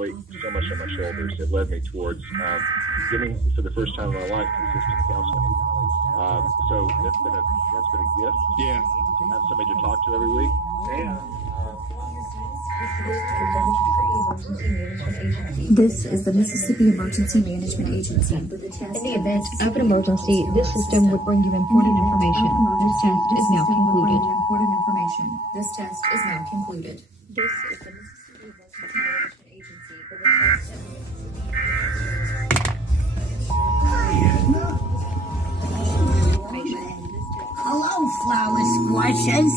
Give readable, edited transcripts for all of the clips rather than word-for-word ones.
weight so much on my shoulders. It led me towards getting, for the first time in my life, consistent counseling. So that's been a gift. Yeah. To have somebody to talk to every week. This is the Mississippi Emergency Management Agency. In the event of an emergency, this system would bring you important information. This test is now concluded. This test is now concluded. This is the Mississippi Emergency Management Agency for the test of Hello, flower squashes.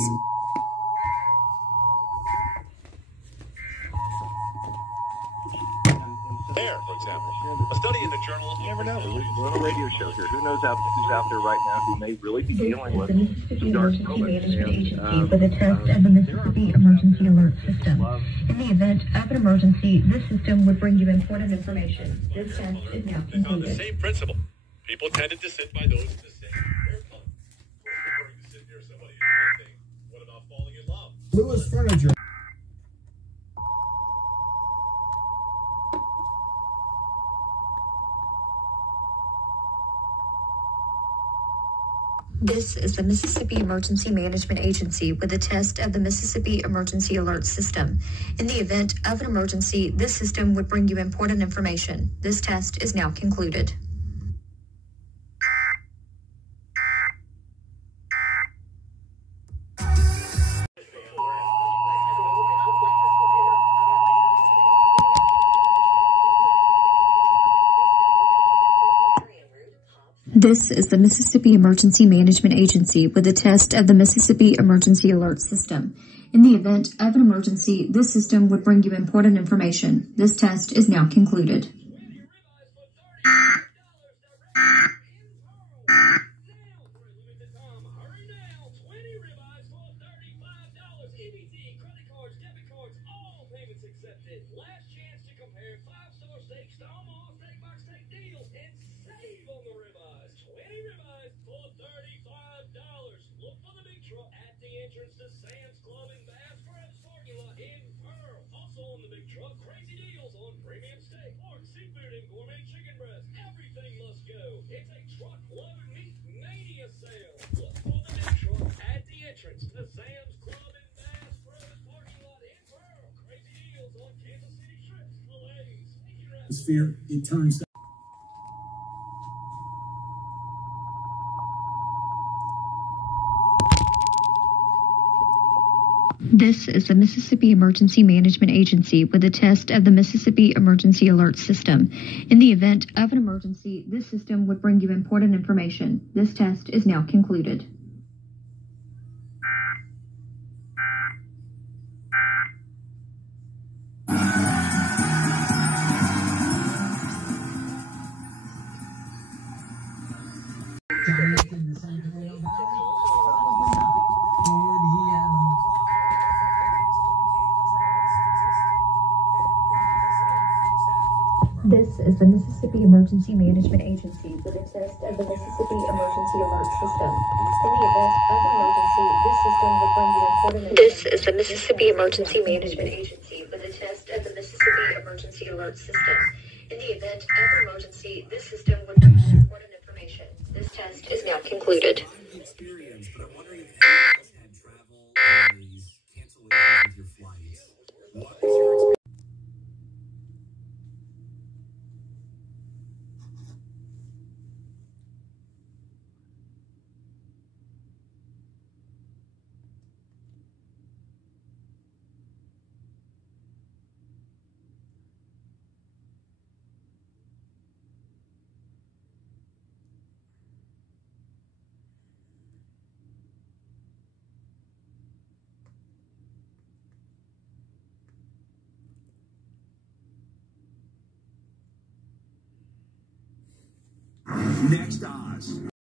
Air, for example. A study in the journal. You never know. We're on a radio show here. Who knows who's out there right now who may really be dealing with some dark moments. for the test of the Mississippi Emergency Alert System. In the event of an emergency, this system would bring you important information. This test is now They found the concluded. same principle. People tended to sit by those in the same haircut. Preferring to sit near somebody is one thing. What about falling in love? Lewis Furniture. This is the Mississippi Emergency Management Agency with a test of the Mississippi Emergency Alert System. In the event of an emergency, this system would bring you important information. This test is now concluded. This is the Mississippi Emergency Management Agency with a test of the Mississippi Emergency Alert System. In the event of an emergency, this system would bring you important information. This test is now concluded. Last chance to compare 5-star steaks to Omaha Steak by Steak deals and save on the ribeyes. 20 ribeyes for $35. Look for the big truck at the entrance to Sam's Club in Bass Pro parking lot in Pearl. Also on the big truck, crazy deals on premium steak, pork, seafood, and gourmet chicken breast. Everything must go. It's a truck-load meat mania sale. Look for the big truck at the entrance to Sam's Club in Bass Pro parking lot in Pearl. Crazy deals on Kansas City strips, fillets, steak and wraps. Sphere, it turns down. This is the Mississippi Emergency Management Agency with a test of the Mississippi Emergency Alert System. In the event of an emergency, this system would bring you important information. This test is now concluded. This is the Mississippi Emergency Management Agency with a test of the Mississippi Emergency Alert System. In the event of an emergency, this system would bring you important. This is the Mississippi Emergency Management Agency with a test of the Mississippi Emergency Alert System. In the event of an emergency, this system would bring you important information. This test is now concluded. Experience, but I'm wondering if anyone else had travel delays, cancellations with your flights. What was your experience? Next Oz.